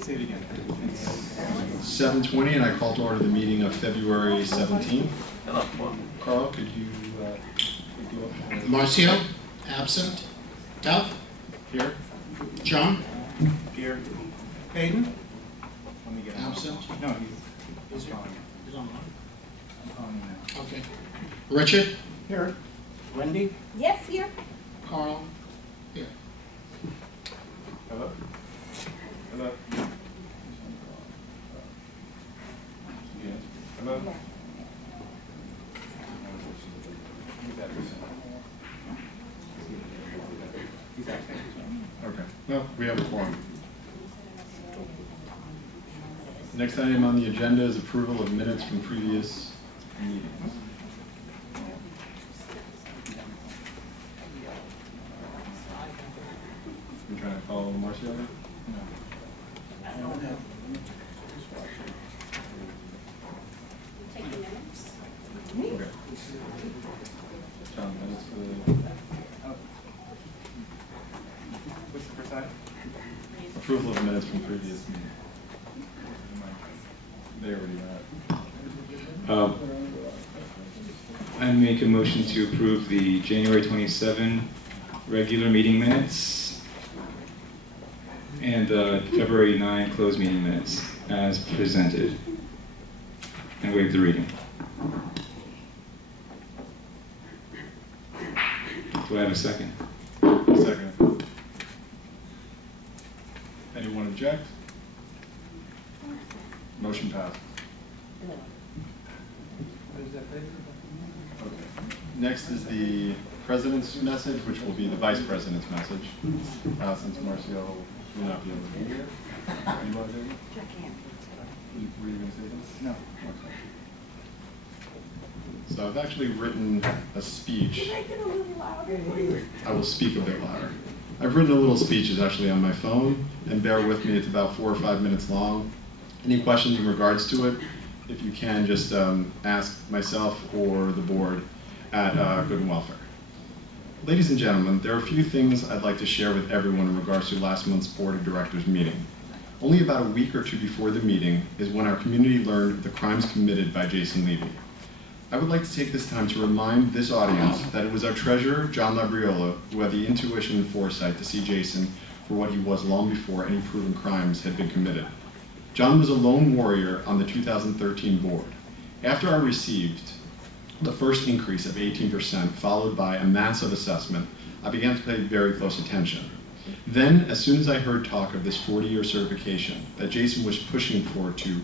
Say it again. 7:20, and I call to order the meeting of February 17th. Hello. Carl, could you Marcio, absent. Dove? Here. John? Here. Hayden? Let me get Absent. No, he's He's calling. He's online. I'm calling you now. Okay. Richard? Here. Wendy? Yes, here. Carl? Here. Hello? Hello? Yes. Hello? He's asking. Okay. Well, we have a quorum. Next item on the agenda is approval of minutes from previous meetings. You trying to follow Marcio? No. Take the minutes. Okay. John, minutes for the Oh. What's the first item? approval of minutes from previous meetings. They already got it. I make a motion to approve the January 27 regular meeting minutes and the February 9 closed meeting minutes as presented, and waive the reading. Do I have a second? Second. Anyone object? Motion passed. Okay. Next is the president's message, which will be the vice president's message. Since Marcio will not be able to be here. You want to do it? Were you going to say something? No. Okay. So I've actually written a speech. Make it a little louder. I will speak a bit louder. I've written a little speech, it's actually on my phone, and bear with me, it's about 4 or 5 minutes long. Any questions in regards to it, if you can, just ask myself or the board at Good and Welfare. Ladies and gentlemen, there are a few things I'd like to share with everyone in regards to last month's Board of Directors meeting. Only about a week or two before the meeting is when our community learned of the crimes committed by Jason Levy. I would like to take this time to remind this audience that it was our treasurer, John Labriola, who had the intuition and foresight to see Jason for what he was long before any proven crimes had been committed. John was a lone warrior on the 2013 board. After I received the first increase of 18%, followed by a massive assessment, I began to pay very close attention. Then, as soon as I heard talk of this 40-year certification that Jason was pushing for to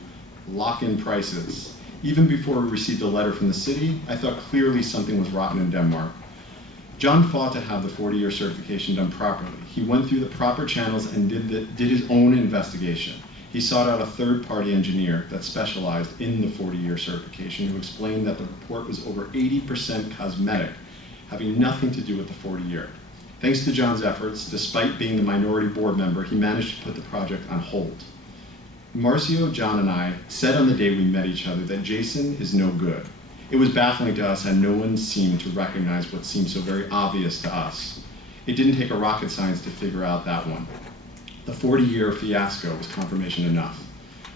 lock in prices, even before we received a letter from the city, I thought clearly something was rotten in Denmark. John fought to have the 40-year certification done properly. He went through the proper channels and did his own investigation. He sought out a third-party engineer that specialized in the 40-year certification who explained that the report was over 80% cosmetic, having nothing to do with the 40-year. Thanks to John's efforts, despite being the minority board member, he managed to put the project on hold. Marcio, John, and I said on the day we met each other that Jason is no good. It was baffling to us, and no one seemed to recognize what seemed so very obvious to us. It didn't take a rocket science to figure out that one. The 40-year fiasco was confirmation enough.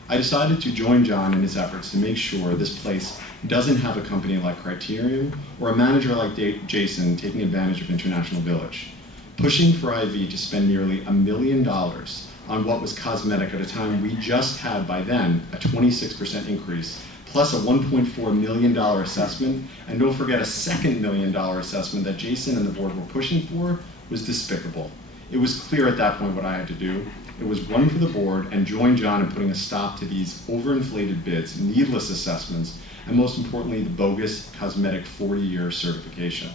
I decided to join John in his efforts to make sure this place doesn't have a company like Criterion or a manager like Jason taking advantage of International Village. Pushing for IV to spend nearly $1 million on what was cosmetic at a time we just had by then a 26% increase, plus a $1.4 million assessment, and don't forget a second $1 million assessment that Jason and the board were pushing for, was despicable. It was clear at that point what I had to do. It was run for the board and join John in putting a stop to these overinflated bids, needless assessments, and most importantly, the bogus cosmetic 40-year certification.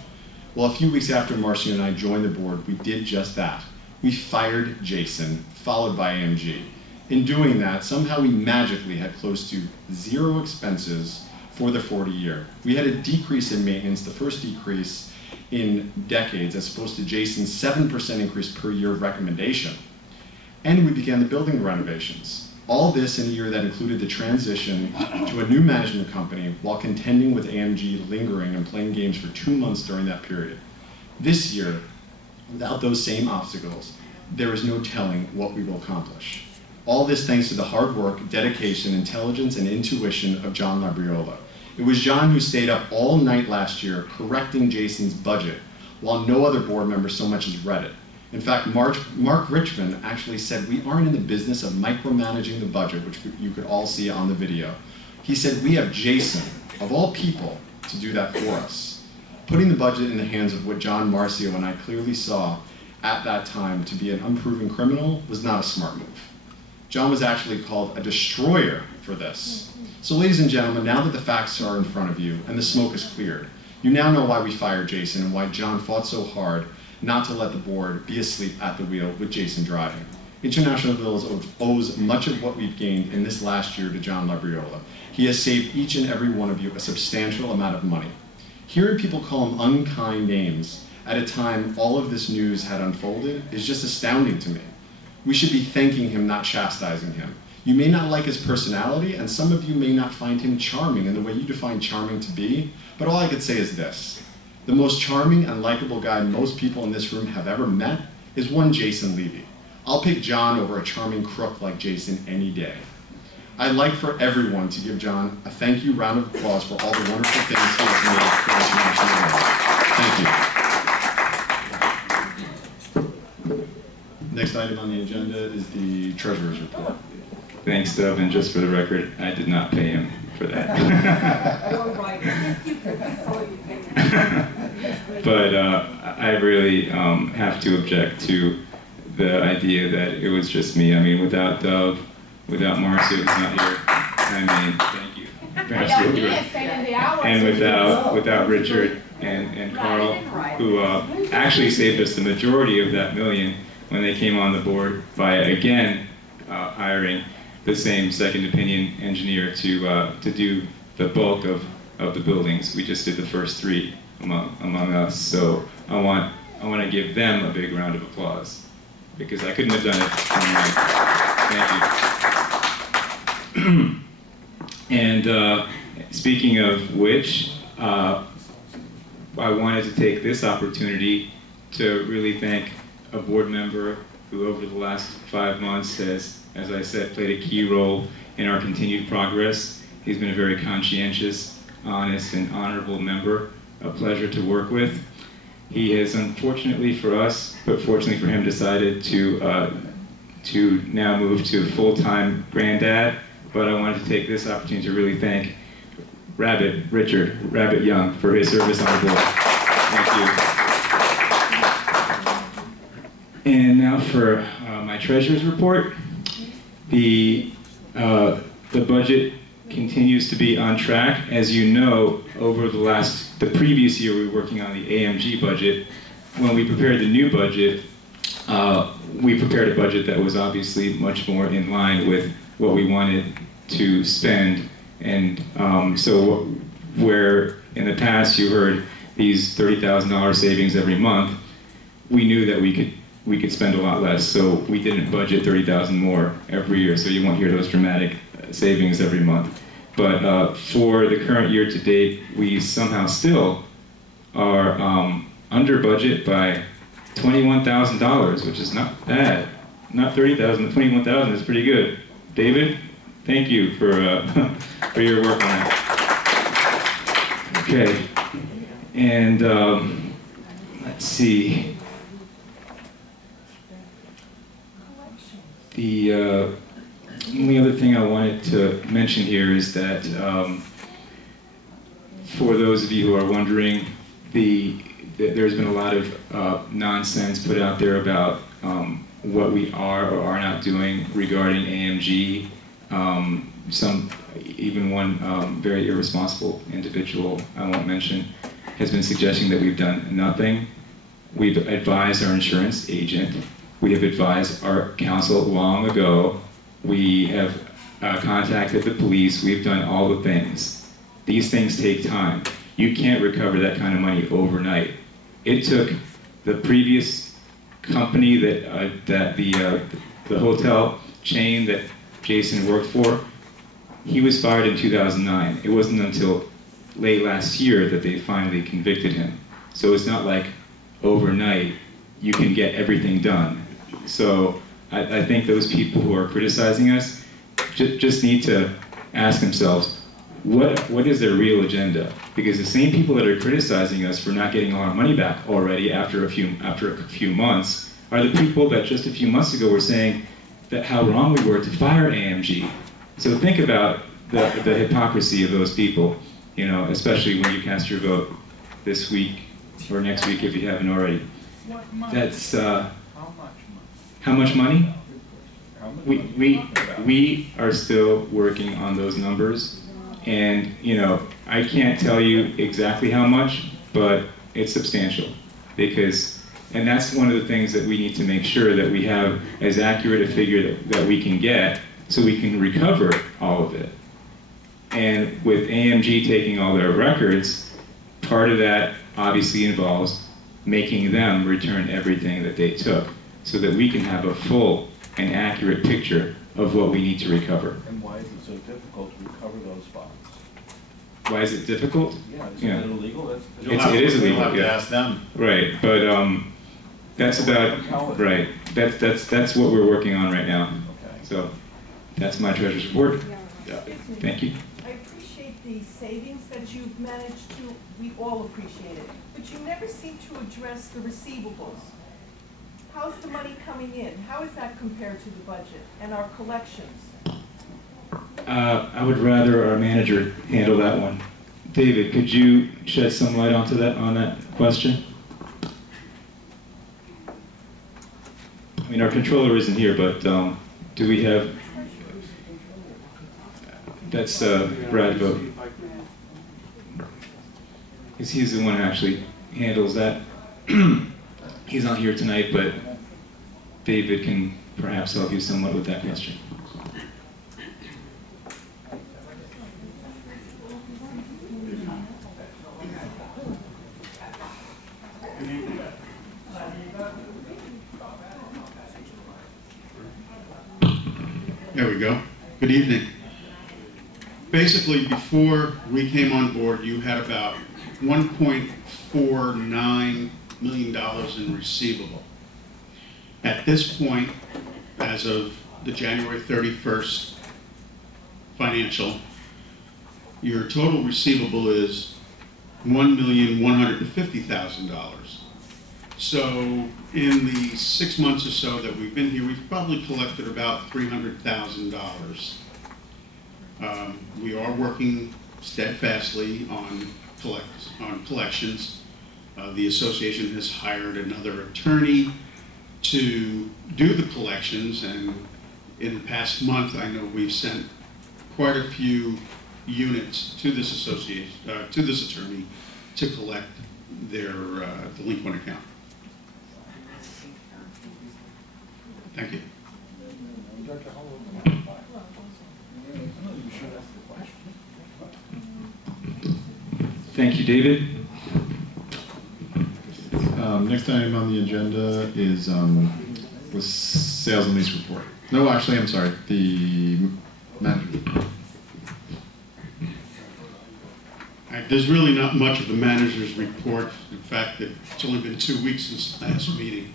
Well, a few weeks after Marcio and I joined the board, we did just that. We fired Jason, followed by AMG. In doing that, somehow we magically had close to zero expenses for the 40-year. We had a decrease in maintenance, the first decrease in decades, as opposed to Jason's 7% increase per year of recommendation. And we began the building renovations. All this in a year that included the transition to a new management company while contending with AMG lingering and playing games for 2 months during that period. This year, without those same obstacles, there is no telling what we will accomplish. All this thanks to the hard work, dedication, intelligence, and intuition of John Labriola. It was John who stayed up all night last year correcting Jason's budget, while no other board member so much as read it. In fact, Mark Richmond actually said we aren't in the business of micromanaging the budget, which you could all see on the video. He said we have Jason, of all people, to do that for us. Putting the budget in the hands of what John Marcio and I clearly saw at that time to be an unproven criminal was not a smart move. John was actually called a destroyer for this. So ladies and gentlemen, now that the facts are in front of you and the smoke is cleared, you now know why we fired Jason and why John fought so hard not to let the board be asleep at the wheel with Jason driving. International Bills owes much of what we've gained in this last year to John Labriola. He has saved each and every one of you a substantial amount of money. Hearing people call him unkind names at a time all of this news had unfolded is just astounding to me. We should be thanking him, not chastising him. You may not like his personality, and some of you may not find him charming in the way you define charming to be, but all I could say is this. The most charming and likable guy most people in this room have ever met is one Jason Levy. I'll pick John over a charming crook like Jason any day. I'd like for everyone to give John a thank you round of applause for all the wonderful things he has made for International Women. Thank you. Next item on the agenda is the treasurer's report. Thanks, Dub, and just for the record, I did not pay him for that. But I really have to object to the idea that it was just me. I mean, without Dub, without Marcia, who's not here, I mean, thank you. Absolutely right. And without Richard and Carl, who actually saved us the majority of that million when they came on the board by, again, hiring the same second opinion engineer to do the bulk of the buildings. We just did the first three among us. So I want to give them a big round of applause because I couldn't have done it on my own. Thank you. And speaking of which, I wanted to take this opportunity to really thank a board member who over the last 5 months has, as I said, played a key role in our continued progress. He's been a very conscientious, honest, and honorable member, a pleasure to work with. He has, unfortunately for us, but fortunately for him, decided to now move to full-time granddad, but I wanted to take this opportunity to really thank Richard Rabbit Young, for his service on the board. Thank you. And now for my treasurer's report. The budget continues to be on track. As you know, over the previous year, we were working on the AMG budget. When we prepared the new budget, we prepared a budget that was obviously much more in line with what we wanted to spend. And so where in the past you heard these $30,000 savings every month, we knew that we could spend a lot less, so we didn't budget $30,000 more every year, so you won't hear those dramatic savings every month. But for the current year to date, we somehow still are under budget by $21,000, which is not bad. Not $30,000, but $21,000 is pretty good. David, thank you for your work on that. Okay, and let's see. The only other thing I wanted to mention here is that for those of you who are wondering, there's been a lot of nonsense put out there about what we are or are not doing regarding AMG. Even one very irresponsible individual, I won't mention, has been suggesting that we've done nothing. We've advised our insurance agent. We have advised our counsel long ago. We have contacted the police. We've done all the things. These things take time. You can't recover that kind of money overnight. It took the previous company that the hotel chain that Jason worked for. He was fired in 2009. It wasn't until late last year that they finally convicted him. So it's not like overnight you can get everything done. So I think those people who are criticizing us just need to ask themselves, what is their real agenda? Because the same people that are criticizing us for not getting our money back already after a few months are the people that just a few months ago were saying that how wrong we were to fire AMG. So think about the hypocrisy of those people, you know, especially when you cast your vote this week or next week if you haven't already. That's how much money? We are still working on those numbers, and you know, I can't tell you exactly how much, but it's substantial, because, and that's one of the things that we need to make sure that we have as accurate a figure that we can get, so we can recover all of it. And with AMG taking all their records, part of that obviously involves making them return everything that they took, so that we can have a full and accurate picture of what we need to recover. And why is it so difficult to recover those funds? Why is it difficult? Yeah, is it illegal? It is illegal. You'll have to Yeah. ask them. Right, but that's about right. That's what we're working on right now. Okay. So that's my treasurer's report. Yeah. Thank you. I appreciate the savings that you've managed to, we all appreciate it, but you never seem to address the receivables. How's the money coming in? How is that compared to the budget and our collections? I would rather our manager handle that one. David, could you shed some light on that question? I mean, our controller isn't here, but do we have? That's Brad vote. Because he's the one who actually handles that. He's not here tonight, but David can perhaps help you somewhat with that question. There we go. Good evening. Basically, before we came on board, you had about $1.49 million in receivable. At this point, as of the January 31st financial, your total receivable is $1,150,000. So in the 6 months or so that we've been here, we've probably collected about $300,000. We are working steadfastly on collections. The association has hired another attorney to do the collections, and in the past month, I know we've sent quite a few units to this association, to this attorney, to collect their delinquent account. Thank you. Thank you, David. Next item on the agenda is the sales and lease report. No, actually, I'm sorry, the manager. There's really not much of the manager's report. In fact, it's only been 2 weeks since the last meeting.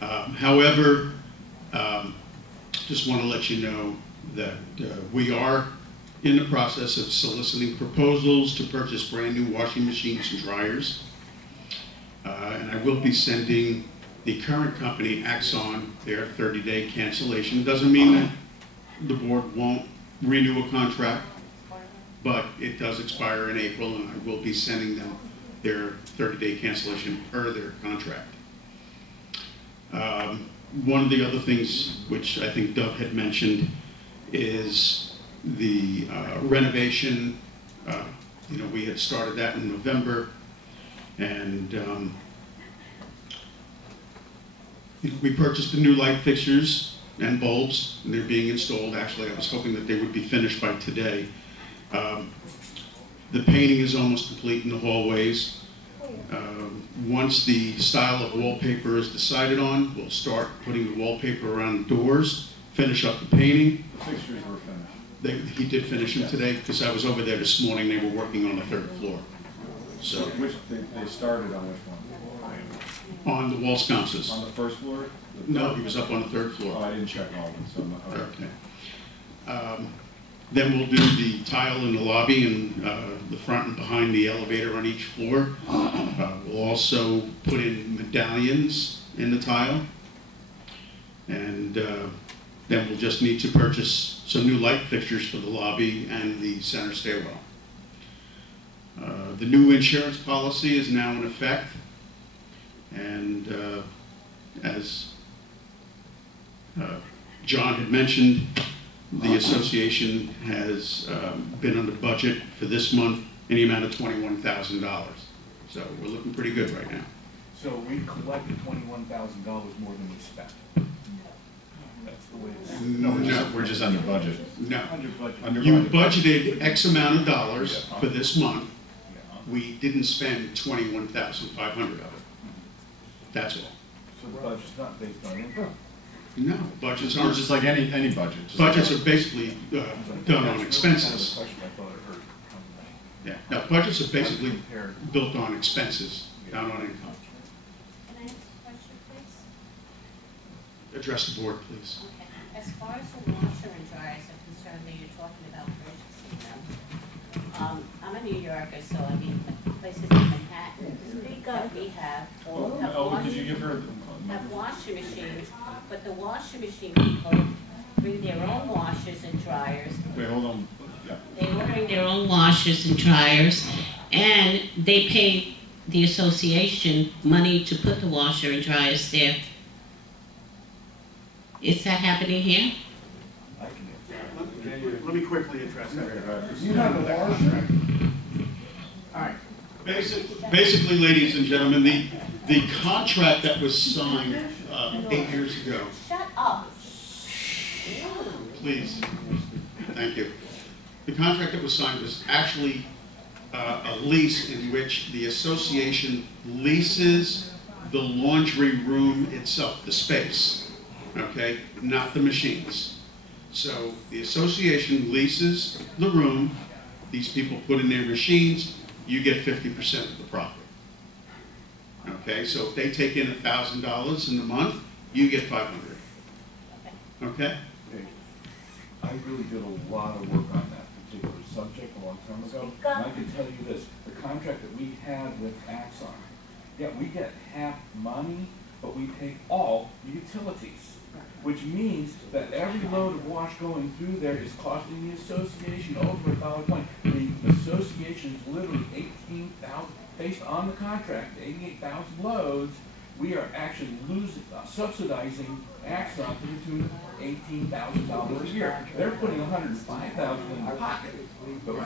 However, just want to let you know that we are in the process of soliciting proposals to purchase brand new washing machines and dryers. And I will be sending the current company, Axon, their 30-day cancellation. It doesn't mean that the board won't renew a contract, but it does expire in April, and I will be sending them their 30-day cancellation per their contract. One of the other things which I think Doug had mentioned is the renovation. You know, we had started that in November, and we purchased the new light fixtures and bulbs, and they're being installed. Actually, I was hoping that they would be finished by today. The painting is almost complete in the hallways. Once the style of wallpaper is decided on, we'll start putting the wallpaper around the doors, finish up the painting. The fixtures were finished. He did finish them today, because I was over there this morning. They were working on the 3rd floor. So Which they started on which one? on the wall sconces. On the first floor? No, he was up on the third Oh, floor. I didn't check all of them, so I'm not, all right. Okay. Then we'll do the tile in the lobby and the front and behind the elevator on each floor. We'll also put in medallions in the tile. And then we'll just need to purchase some new light fixtures for the lobby and the center stairwell. The new insurance policy is now in effect. And as John had mentioned, the association has been under budget for this month in the amount of $21,000. So we're looking pretty good right now. So we collected $21,000 more than we spent. That's the way it's. No, We're just under budget. no. Under budget. Under You budget. budgeted X amount of dollars for this month. Yeah. We didn't spend 21,500 of it. That's all. So the budget's not based on income. No, budgets Or aren't, just like any budget. just budgets like- are basically done on That's really kind of expenses. the question I thought I heard. Yeah, no, budgets are basically Compared. built on expenses, not on income. Can I ask a question, please? Address the board, please. Okay. As far as the washer and dryers are concerned, that you're talking about purchasing them. I'm a New Yorker, so I mean, the places in Manhattan that we have all have Oh, did you give her? have washing machines, but the washing machine people bring their own washers and dryers. Wait, hold on. Yeah. They're ordering their own washers and dryers, and they pay the association money to put the washer and dryers there. Is that happening here? I can. Let me quickly address that. You have a washer? All right. Basically, ladies and gentlemen, the contract that was signed 8 years ago, Shut up. please, thank you. The contract that was signed was actually a lease in which the association leases the laundry room itself, the space, okay, not the machines. So the association leases the room, these people put in their machines, you get 50% of the profit. Okay, so if they take in $1,000 in the month, you get $500. Okay? Okay. I really did a lot of work on that particular subject a long time ago. And I can tell you this, the contract that we had with Axon, yeah, we get half money, but we pay all the utilities. Which means that every load of wash going through there is costing the association over $1.20. The association is literally 18,000, based on the contract, 88,000 loads. We are actually subsidizing Axon to the tune of $18,000 a year. They're putting $105,000 in their pocket, but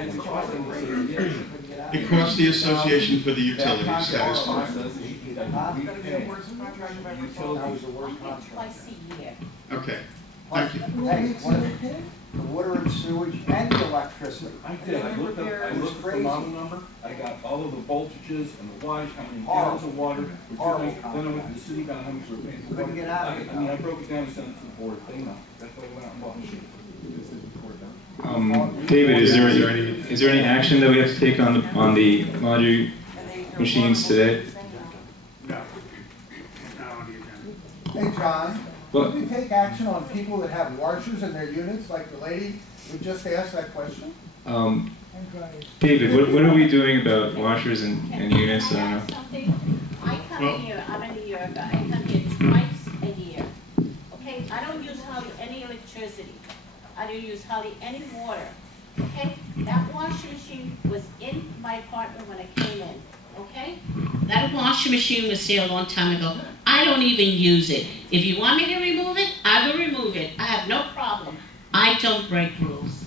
it's costing the association. It costs the association for the That utilities, contract that is correct. costs us Not we gonna be pay the worst contract I've ever seen. That utilities. was the worst contract. Twice a year. Okay, thank you. Hey, what is it? The water and sewage and the electricity. I did, I looked at the model number, I got all of the voltages and the wattage, how many gallons of water, Horrible. then I went to the city, got how much we're paying. Couldn't get out of it. I mean, I broke it down and sent it to the board, they know, that's why I went out and bought machines. David, is there any action that we have to take on the laundry machines today? No. Not on the agenda. Hey, John, What? can we take action on people that have washers in their units, like the lady who just asked that question? David, what are we doing about washers and units? I don't Can I know. add something? I come Well- here, I'm a New Yorker, I come here twice a year. Okay, I don't use hardly any electricity. I don't use hardly any water. Okay, that washing machine was in my apartment when I came in. Okay, that washing machine was there a long time ago. I don't even use it. If you want me to remove it, I will remove it. I have no problem. I don't break rules.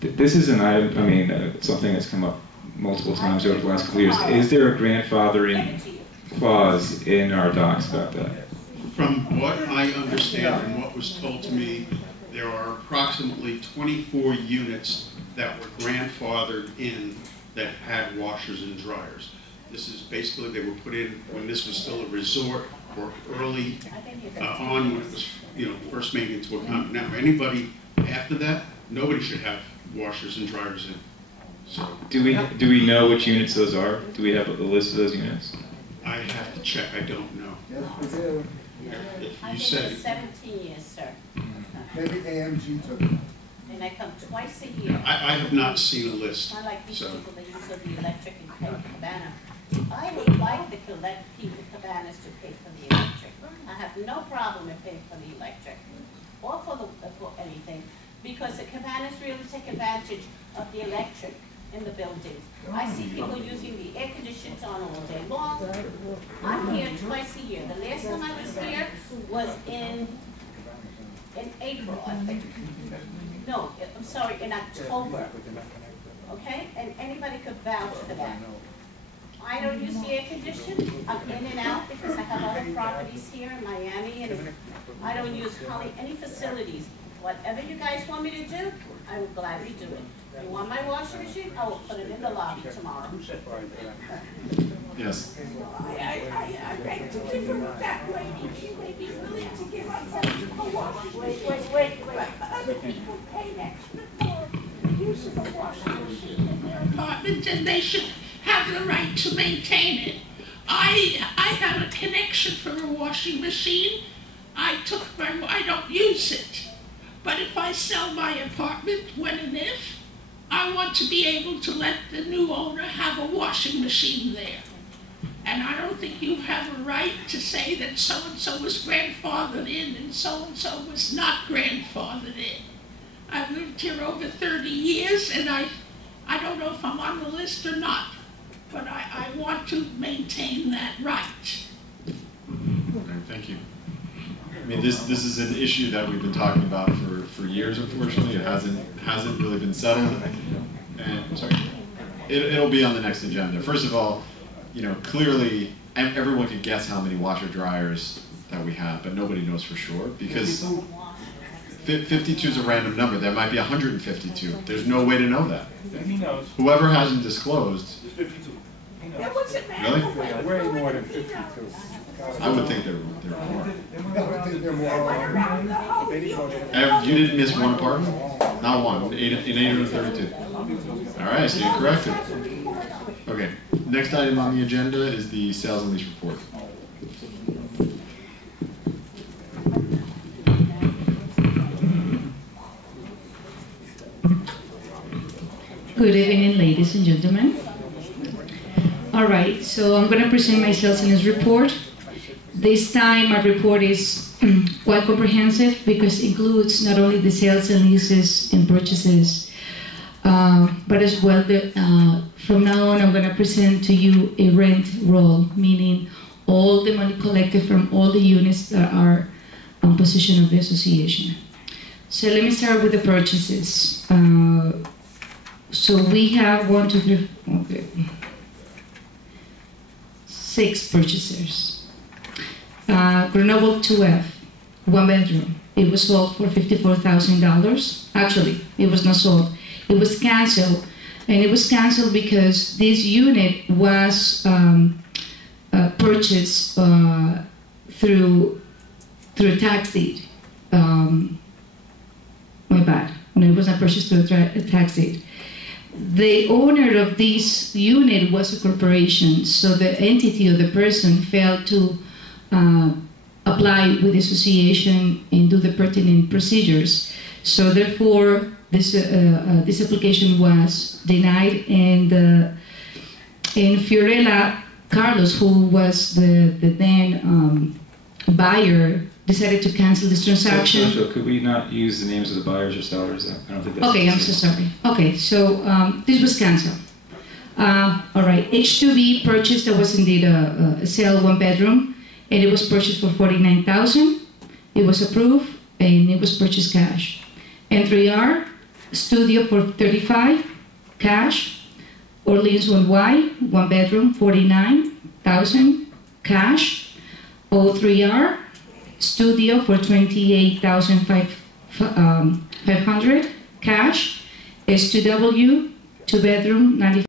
This is an item, I mean, something that's come up multiple times over the last couple of years. Is there a Give grandfathering it to you. clause in our docs about that? From what I understand and what was told to me, there are approximately 24 units that were grandfathered in that had washers and dryers. This is basically, they were put in when this was still a resort or early I've been here for on when it was, first made into a con. Now, anybody after that, nobody should have washers and dryers in. So Do we know which units those are? Do we have a list of those units? I have to check, I don't know. Yes, we do. if I've you been say. here 17 years, sir. Maybe AMG took it. And I come twice a year. I have not seen a list, Not like these so. people that use of the electric and pay the cabana. I would like the cabanas to pay for the electric. I have no problem in paying for the electric or for anything, because the cabanas really take advantage of the electric in the buildings. I see people using the air conditioners on all day long. I'm here twice a year. The last time I was here was in April, I think. No, I'm sorry, in October. Okay? And anybody could vouch for that. I don't use the air conditioner. I'm in and out because I have other properties here in Miami, and I don't use hardly any facilities. Whatever you guys want me to do, I will gladly do it. You want my washing machine? I will put it in the lobby tomorrow. Yes. I beg to differ with that lady. She may be willing to give us a washing machine. Wait. Other people pay extra for the use of a washing machine in their apartments, and they should have the right to maintain it. I have a connection for a washing machine. I don't use it. But if I sell my apartment, when and if, I want to be able to let the new owner have a washing machine there. And I don't think you have a right to say that so-and-so was grandfathered in and so-and-so was not grandfathered in. I've lived here over 30 years, and I don't know if I'm on the list or not, but I want to maintain that right. Okay, thank you. I mean, this is an issue that we've been talking about for years. Unfortunately, it hasn't really been settled. And sorry, it'll be on the next agenda. First of all, you know, clearly everyone could guess how many washer dryers that we have, but nobody knows for sure because 52 is a random number. There might be 152. There's no way to know that. He knows. Whoever hasn't disclosed. There's 52. He knows. There was a man Really? who went Way through more it, than you know. 52. I would think there were more. I would think they're more. Went around the whole unit. You didn't miss one apartment? Not one. In 832. All right, so you're corrected. Okay. Next item on the agenda is the sales and lease report. Good evening, ladies and gentlemen. All right, so I'm going to present my sales and lease report. This time, my report is quite comprehensive because it includes not only the sales and leases and purchases, but as well, from now on, I'm going to present to you a rent roll, meaning all the money collected from all the units that are on position of the association. So let me start with the purchases. So we have 6 purchasers. Grenoble 2F, 1 bedroom. It was sold for $54,000. Actually, it was not sold. It was canceled. And it was canceled because this unit was purchased through a tax deed. My bad. No, it was not purchased through a tax deed. The owner of this unit was a corporation, so the entity or the person failed to apply with the association and do the pertinent procedures. So therefore, this application was denied, and Fiorella Carlos, who was the then buyer, decided to cancel this transaction. So could we not use the names of the buyers or sellers? I don't think that's Okay, I'm so sorry. Okay, so this was canceled. All right, H2B purchased, that was indeed a sale, 1 bedroom, and it was purchased for $49,000. It was approved, and it was purchased cash. N3R, studio for $35,000, cash. Orleans 1Y, 1 bedroom, $49,000, cash. O3R, studio for $28,500, cash. S2W, 2 bedroom, $95,000.